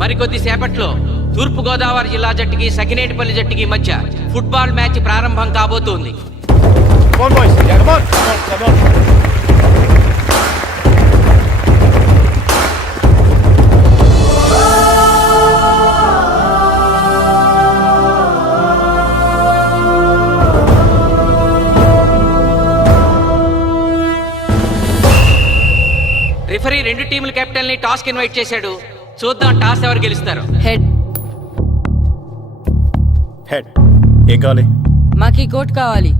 మరికొద్ది సేపట్లో తూర్పు గోదావరి జిల్లా జట్టుకి సకినేటిపల్లి జట్టుకి మధ్య ఫుట్బాల్ మ్యాచ్ ప్రారంభం కాబోతోంది. రిఫరీ రెండు టీముల కెప్టెన్ ని టాస్ కి ఇన్వైట్ చేశాడు. చూద్దాం టాస్ ఎవరు గెలుస్తారు. హెడ్. హెడ్. ఏం కావాలి? మాకి కోట్ కావాలి.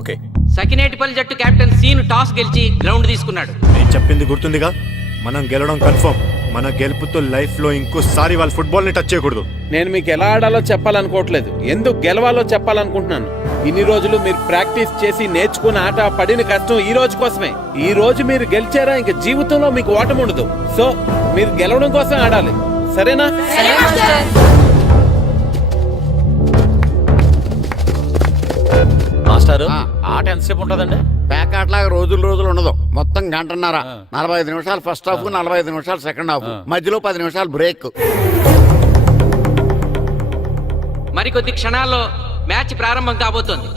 ఓకే. సకినేటిపల్లి జట్టు కెప్టెన్ సీను టాస్ గెలిచి గ్రౌండ్ తీసుకున్నాడు. నేను చెప్పింది గుర్తుందిగా, మనం గెలవడం కన్ఫర్మ్. మన గెలుపుతో లైఫ్ లో ఇంకోసారి వాళ్ళ ఫుట్బాల్ ని టచ్ చేయకూడదు. నేను మీకు ఎలా ఆడాలో చెప్పాలనుకోవట్లేదు, ఎందుకు గెలవాలో చెప్పాలనుకుంటున్నాను. ఇన్ని రోజులు మీరు ప్రాక్టీస్ చేసి నేర్చుకున్న ఆట పడిన కష్టం ఈ రోజు కోసమే. ఈ రోజు మీరు గెలిచారా ఇంక జీవితంలో మీకు ఓటమి ఉండదు. సో మీరు గెలవడం కోసం ఆడాలి, సరేనా? మాస్టారు, ఆట ఎంతసేపు ఉంటుందండి? పేకాట్లాగా రోజులు ఉండదు, మొత్తం గంటన్నర. 45 నిమిషాలు ఫస్ట్ హాఫ్, 45 నిమిషాలు సెకండ్ హాఫ్, మధ్యలో 10 నిమిషాలు బ్రేక్. మరికొద్ది క్షణాల్లో మ్యాచ్ ప్రారంభం కాబోతోంది.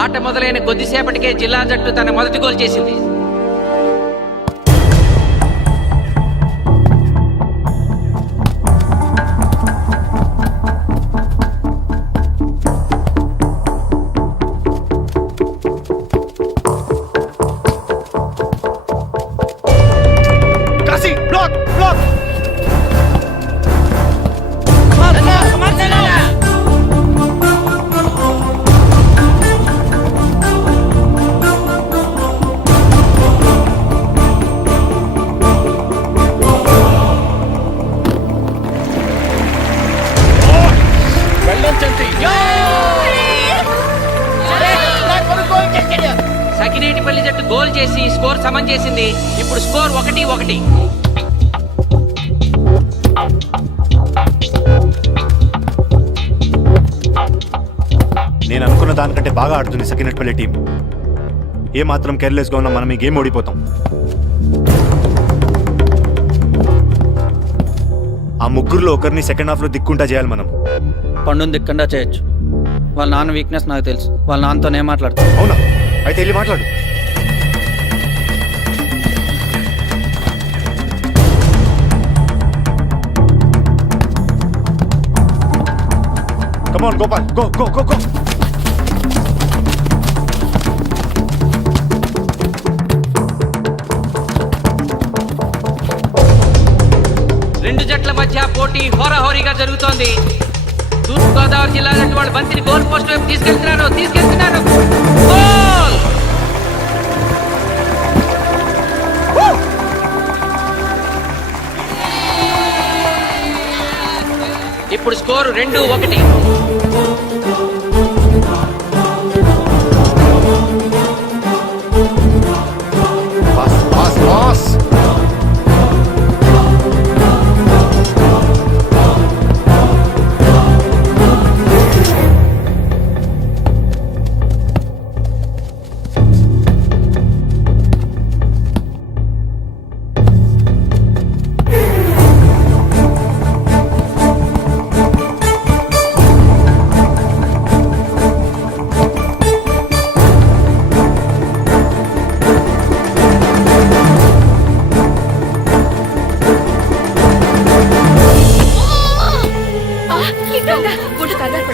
ఆట మొదలైన కొద్దిసేపటికే జిల్లా జట్టు తన మొదటి గోల్ చేసింది. సకినేటిపల్లి జట్టు గోల్ చేసి స్కోర్ సమం చేసింది. ఇప్పుడు స్కోర్ 1-1. నేను అనుకున్న దానికంటే బాగా ఆడుతుంది సకినేటిపల్లి టీం. ఏ మాత్రం కేర్లెస్ గా ఉన్నా మనం ఈ గేమ్ ఓడిపోతాం. ఆ ముగ్గురులో ఒకరిని సెకండ్ హాఫ్ లో దిక్కుంటా చేయాలి మనం. పండుని దిక్కుండా చేయొచ్చు. వాళ్ళ నాన్న వీక్నెస్ నాకు తెలుసు. వాళ్ళ నాన్నతోనే మాట్లాడతాను. అవునా? అయితే వెళ్ళి మాట్లాడు. Come on, Gopal. Go. రెండు జట్ల మధ్య పోటీ హోరాహోరీగా జరుగుతోంది. తూర్పు గోదావరి జిల్లా జట్టు వాళ్ళు బంతిని గోల్ పోస్ట్ వైపు తీసుకెళ్తున్నారు. గోల్! ఇప్పుడు స్కోరు 2-1.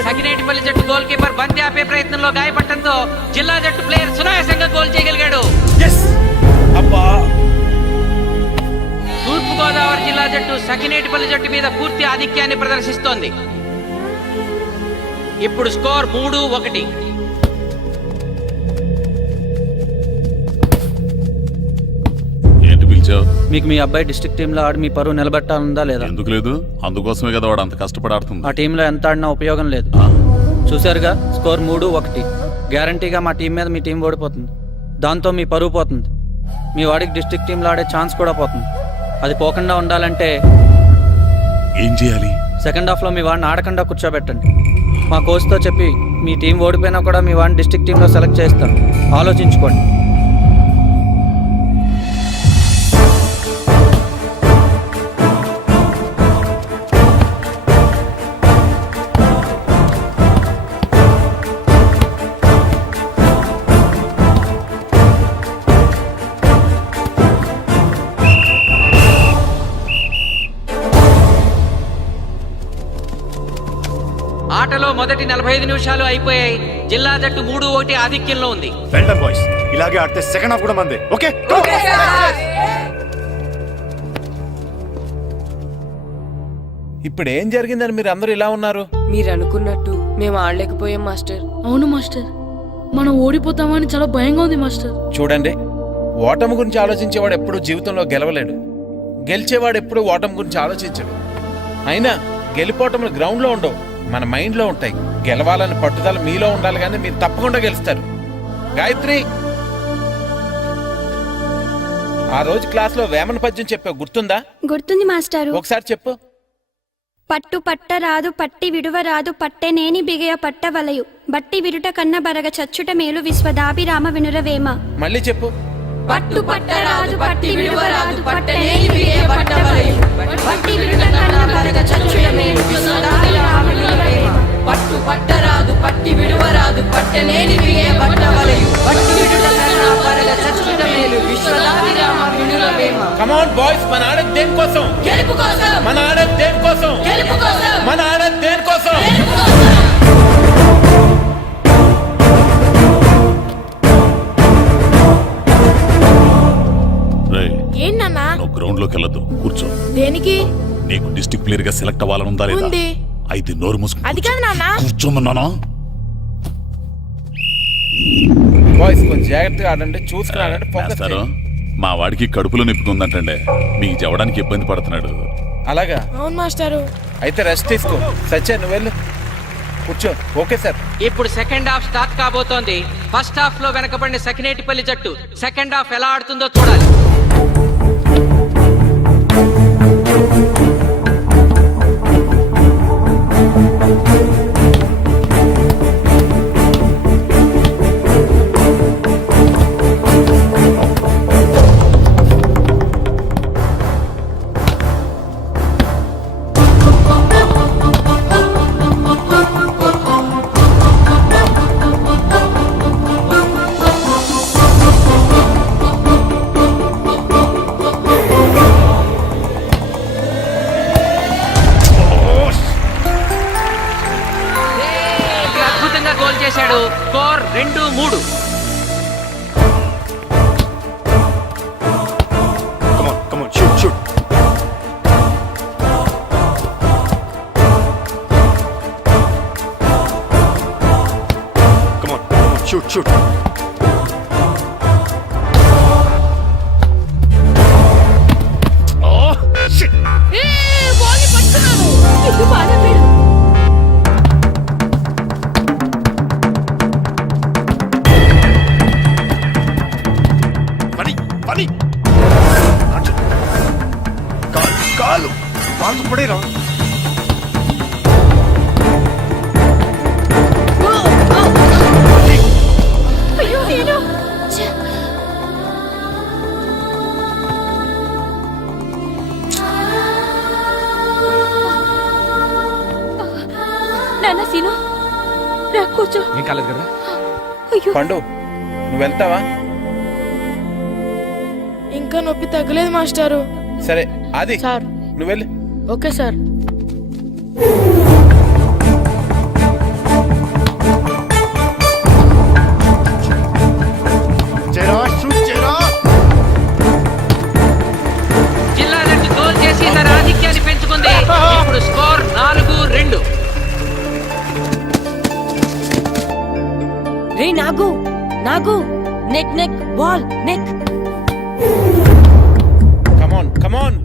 సకినేటిపల్లి జట్టు గోల్ కీపర్ బంతి ఆపే ప్రయత్నంలో గాయపడటంతో జిల్లా జట్టు ప్లేయర్ సునాయాసంగా గోల్ చేయగలిగాడు. అబ్బా! తూర్పు తూర్పుగోదావరి జిల్లా జట్టు సకినేటిపల్లి జట్టు మీద పూర్తి ఆధిక్యాన్ని ప్రదర్శిస్తోంది. ఇప్పుడు స్కోర్ 3-1. ఏంటి పిలిచావు? మీకు మీ అబ్బాయి డిస్ట్రిక్ట్ టీంలో ఆడి మీ పరువు నిలబెట్టాలందా లేదా? ఎందుకు లేదు? అందుకోసమే కదా వాడు అంత కష్టపడి ఆడుతుంది. ఆ టీంలో ఎంత ఆడినా ఉపయోగం లేదు. చూశారుగా, స్కోర్ 3-1. గ్యారంటీగా మా టీం మీద మీ టీం ఓడిపోతుంది. దాంతో మీ పరువు పోతుంది. మీ వాడికి డిస్ట్రిక్ట్ టీంలో ఆడే ఛాన్స్ కూడా పోతుంది. అది పోకుండా ఉండాలంటే ఏం చేయాలి? సెకండ్ హాఫ్లో మీ వాడిని ఆడకుండా కూర్చోబెట్టండి. మా కోచ్తో చెప్పి మీ టీం ఓడిపోయినా కూడా మీ వాడిని డిస్ట్రిక్ట్ టీంలో సెలెక్ట్ చేస్తాను. ఆలోచించుకోండి. ఆటలో మొదటి 45 నిమిషాలు అయిపోయాయి. జిల్లా జట్టు 3-1 ఆధిక్యంలో ఉంది. వెల్డన్ బాయ్స్, ఇలాగే ఆడితే సెకండ్ హాఫ్ కూడా మందే. ఓకే ఇప్పుడు ఏం జరిగిందని మీరు అందరూ ఇలా ఉన్నారు? మీరు అనుకున్నట్టు మేము ఆడలేకపోయాం మాస్టర్. అవును మాస్టర్, మనం ఓడిపోతామని చాలా భయంగా ఉంది మాస్టర్. చూడండి, ఓటమి గురించి ఆలోచించేవాడు ఎప్పుడు జీవితంలో గెలవలేడు. గెలిచేవాడు ఎప్పుడు ఓటమి గురించి ఆలోచించడు. అయినా గెలిపోవటములు గ్రౌండ్లో ఉండవు, మన మైండ్లో ఉంటాయి. గెలవాలని పట్టుదల మీలో ఉండాలి, కానీ మీరు తప్పకుండా గెలుస్తారు. గాయత్రి, ఆ రోజు క్లాస్లో వేమన పద్యం చెప్పావు, గుర్తుందా? గుర్తుంది మాస్టారు. ఒకసారి చెప్పు. పట్టు పట్టరాదు పట్టి విడువరాదు పట్టెనేని బిగయ పట్టవలయు బట్టి విరుట కన్న బరగ చచ్చుట మేలు విశ్వదాభిరామ వినురవేమ. మళ్ళీ చెప్పు. పట్టు పట్టరాదు పట్టి విడువరాదు పట్టనేని బిగే పట్టవలయు బట్టి విరుట కన్న బరగ చచ్చుట మేలు విశ్వదాభిరామ వినురవేమ. పట్టు పట్టరాదు పట్టి విడువరాదు పట్టనేని బిగే పట్టవలయు బట్టి విరుట కన్న బరగ చచ్చుట మేలు విశ్వదాభిరామ వినురవేమ. కమ్ ఆన్ బాయ్స్, మన ఆడేది దేనికోసం? గెలుపు కోసం. మన ఆడేది దేనికోసం? గెలుపు కోసం. మన ఆడేది దేనికోసం? ఏంటన్నా? నువ్వు గ్రౌండ్ లోకి వెళ్ళదు, కూర్చో. దేనికి? నీకు డిస్ట్రిక్ట్ ప్లేయర్ గా సెలెక్ట్ అవ్వాలనుందా లేదా? ఉంది. అయితే నోరు మూసుకుని అది కాదు నాన్న. కూర్చోమన్నానా? బాయ్స్ కొంచెం జాగ్రత్తగా ఆడండి, చూసుకుని ఆడండి, ఫోకస్ మాస్టారు, చేయండి. మా వాడికి కడుపులో నొప్పికుందంటండి, మీకు చెప్పడానికి ఇబ్బంది పడుతున్నాడు. అలాగా? అవును మాస్టారు. అయితే రెస్ట్ తీసుకో. సత్య, నువ్వు వెళ్ళు, కూర్చో. Okay sir. ఇప్పుడు సెకండ్ హాఫ్ స్టార్ట్ కాబోతోంది. ఫస్ట్ హాఫ్ లో వెనకబడిన సకినేటిపల్లి జట్టు సెకండ్ హాఫ్ ఎలా ఆడుతుందో చూడాలి. అద్భుతంగా గోల్ చేశాడు. Score 2-3. Come on, shoot. Come on, shoot. Oh, shit. ఇది బాగా వీడు. పని కాలు పడేరా. అయ్యో నేను. నాన్న సీను, రా కూర్చో. ఏం కాలేదు కదా? అయ్యో, పండు, నువ్వు వెళ్తావా? ఇంకా నొప్పి తగ్గలేదు మాస్టారు. సరే, అది సార్. నువ్వు వెళ్ళు. Okay sir. షూట్ చేయరా. జిల్లా జట్టు గోల్ నెక్ బాల్ నెక్. కమాన్ కమాన్.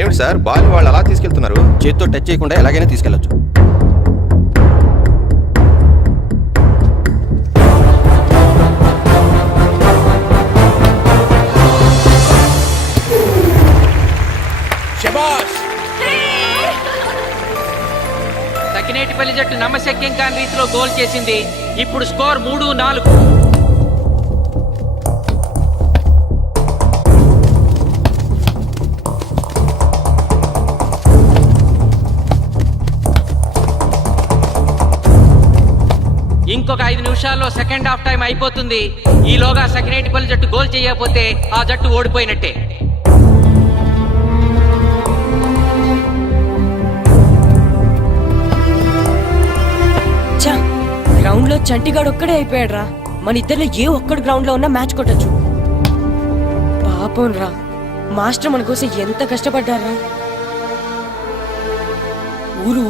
ఏమిటి సార్ బాల్ వాళ్ళు అలా తీసుకెళ్తున్నారు? చేతితో టచ్ చేయకుండా ఎలాగైనా తీసుకెళ్లొచ్చు. శబాష్. సకినేటిపల్లి జట్టు నమ్మశక్యం కాని రీతిలో గోల్ చేసింది. ఇప్పుడు స్కోర్ 3-4. ఇంకొక 5 నిమిషాల్లో సెకండ్ హాఫ్ టైం అయిపోతుంది. ఈలోగా సకినేటిపల్లి జట్టు గోల్ చేయకపోతే ఆ జట్టు ఓడిపోయినట్టే. గ్రౌండ్ లో చంటిగాడు ఒక్కడే అయిపోయాడు రా. మన ఇద్దరిలో ఏ ఒక్కడు గ్రౌండ్ లో ఉన్నా మ్యాచ్ కొట్టచ్చు. పాపం రా, మాస్టర్ మన కోసం ఎంత కష్టపడ్డారా.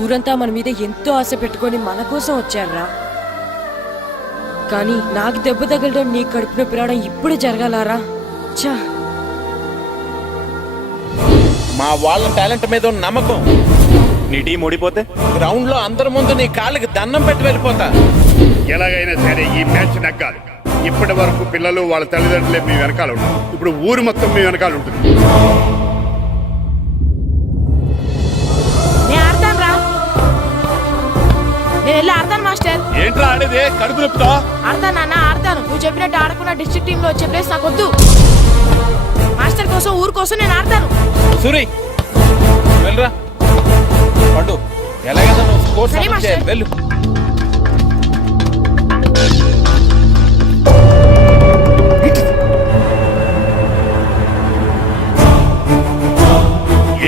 ఊరంతా మన మీద ఎంతో ఆశ పెట్టుకొని మన కోసం వచ్చారా. కానీ నాకు దెబ్బ తగలడం, నీ కడుపు నొప్పి రావడం ఇప్పుడే జరగాలారా. చా, మా వాళ్ళ టాలెంట్ మీద ఉన్న నమ్మకం. నీ టీం ఓడిపోతే గ్రౌండ్ లో అందరి ముందు నీ కాళ్ళకి దండం పెట్టి వెళ్ళిపోతా. ఎలాగైనా సరే ఈ మ్యాచ్ నగ్గాలి. ఇప్పటి వరకు పిల్లలు వాళ్ళ తల్లిదండ్రులే మీ వెనకాల ఉంటారు. ఇప్పుడు ఊరు మొత్తం మీ వెనకాల ఉంటుంది. నేను వెళ్ళి ఆడతాను మాస్టర్. ఏంట్రా ఆడేది? కడుపు నొప్పుతా? ఆడతాను నాన్న, ఆడతాను. నువ్వు చెప్పినట్టు ఆడకుండా డిస్ట్రిక్ట్ టీమ్ లో వచ్చే ప్లేస్ నాకు వద్దు. మాస్టర్ కోసం, ఊరు కోసం నేను ఆడతాను. సూరి వెళ్ళరా. పండు ఎలాగైనా నువ్వు స్కోర్ సరే సమన్ చేయాలి. మాస్టర్. వెళ్ళు.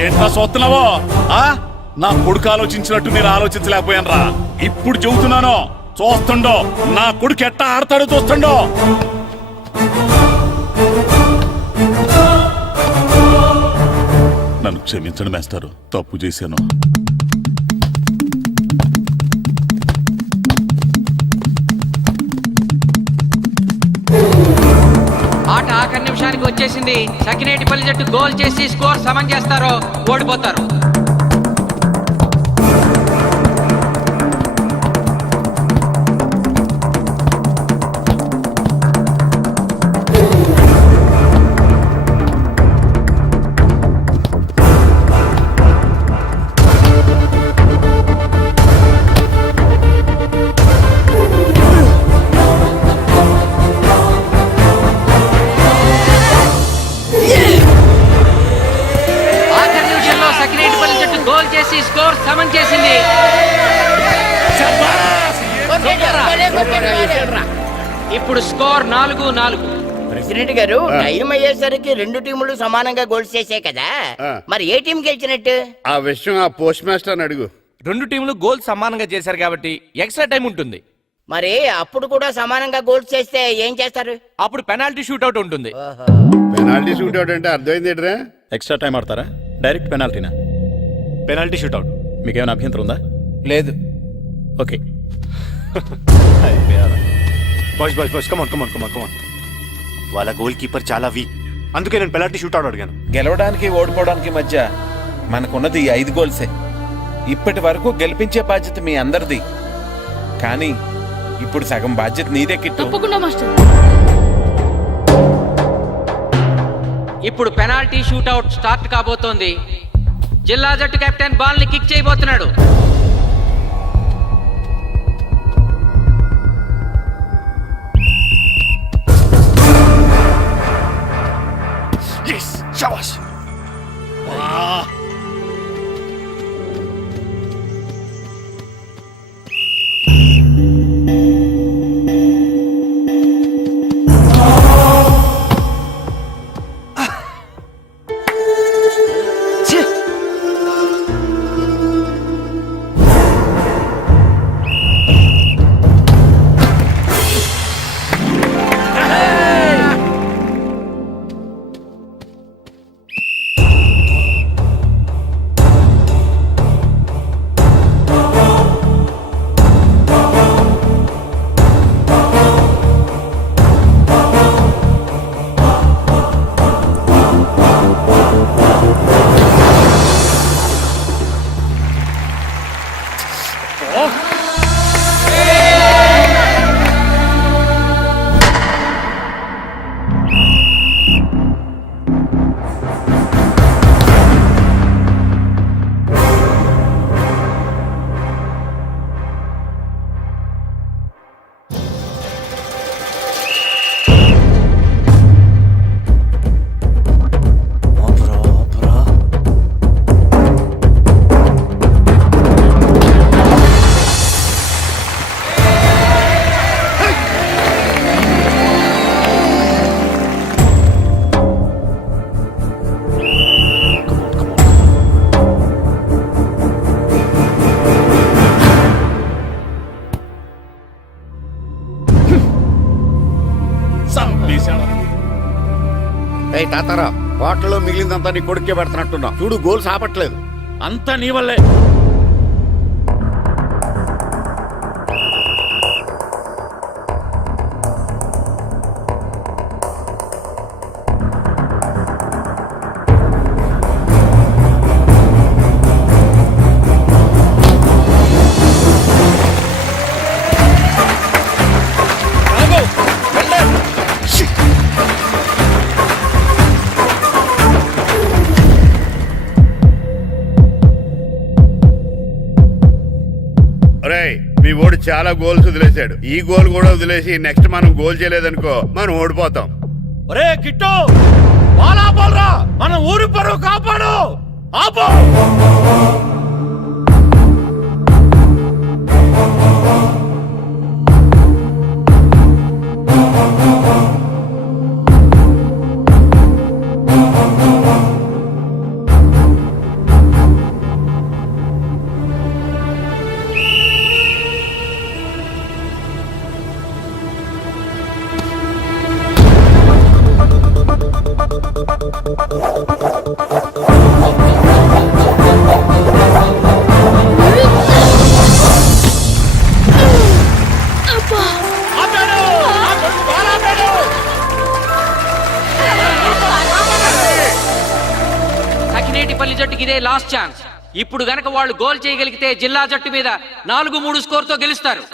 ఏంట్రా చూస్తున్నావో? నా కొడుకు ఆలోచించినట్టు నేను ఆలోచించలేకపోయాను రా. ఇప్పుడు చెబుతున్నాను, చూస్తుండో నా కొడుకు ఎట్టా ఆడతాడో చూస్తుండో. నన్ను క్షమించండి మేస్తారు, తప్పు చేశాను. ఆట ఆఖరి నిమిషానికి వచ్చేసింది. సకినేటిపల్లి జట్టు గోల్ చేసి స్కోర్ సమం చేస్తారో ఓడిపోతారు. స్కోర్ సమన్ చేసింది. ఇప్పుడు స్కోర్ 4-4. ప్రెసిడెంట్ గారు, టైం అయ్యేసరికి రెండు టీములు సమానంగా గోల్స్ చేసే కదా, మరి ఏ టీం గెలిచినట్టు? ఆ విషయం ఆ పోస్ట్ మాస్టర్ అడుగు. రెండు టీంలు గోల్ సమానంగా చేశారు కాబట్టి ఎక్స్ట్రా టైం ఉంటుంది. మరి అప్పుడు కూడా సమానంగా గోల్స్ చేస్తే ఏం చేస్తారు? అప్పుడు పెనాల్టీ షూట్అవుట్ ఉంటుంది. పెనాల్టీ షూట్అవుట్ అంటే అర్థమైంది ఏంట్రా? ఎక్స్ట్రా టైం ఆడతారా, డైరెక్ట్ పెనాల్టీనా? Penalty shootout. మీకేమైనా అభ్యంతరం ఉందా? లేదు. ఓకే. Boys come on. వాళ్ళ గోల్ కీపర్ చాలా వీక్, అందుకే నేను పెనాల్టీ షూట్అవుట్ అడిగాను. గెలవడానికి ఓడిపోవడానికి మధ్య మనకున్నది ఈ 5 గోల్సే. ఇప్పటి వరకు గెలిపించే బాధ్యత మీ అందరిది, కానీ ఇప్పుడు సగం బాధ్యత నీదే కిట్టు. తప్పకుండా మాస్టర్. ఇప్పుడు పెనాల్టీ షూట్అవుట్ స్టార్ట్ కాబోతోంది. జిల్లా జట్టు కెప్టెన్ బాల్ ని కిక్ చేయబోతున్నాడు. తాతారా హోటల్లో మిగిలిందంతా నీ కొడుకే పెడుతున్నట్టున్నా చూడు గోల్స్ ఆపట్లేదు. అంతా నీ వల్లే. ఒరేయ్, మీ ఓడి చాలా గోల్స్ వదిలేశాడు. ఈ గోల్ కూడా వదిలేసి నెక్స్ట్ మనం గోల్ చేయలేదనుకో మనం ఓడిపోతాం. ఒరే కిట్టు, బాల్ ఆపాలరా, మన ఊరి పరువు కాపాడు. ఆపో. సకినేటిపల్లి జట్టుకి ఇదే లాస్ట్ ఛాన్స్. ఇప్పుడు గనక వాళ్ళు గోల్ చేయగలిగితే జిల్లా జట్టు మీద 4-3 స్కోర్ తో గెలుస్తారు.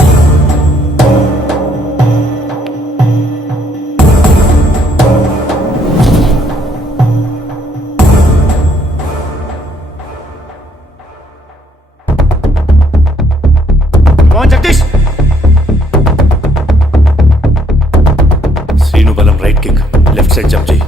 జగదీష్, శ్రీను బలం right kick, left side jump చేయి.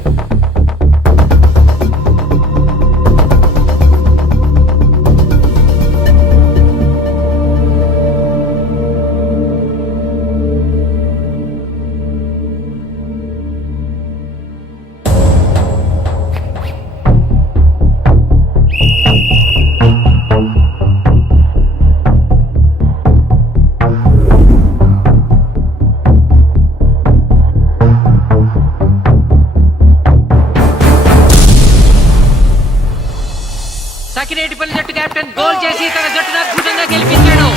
సకినేటిపల్లి జట్టు కెప్టెన్ గోల్ చేసి తన జట్టును అద్భుతంగా గెలిపించాడు.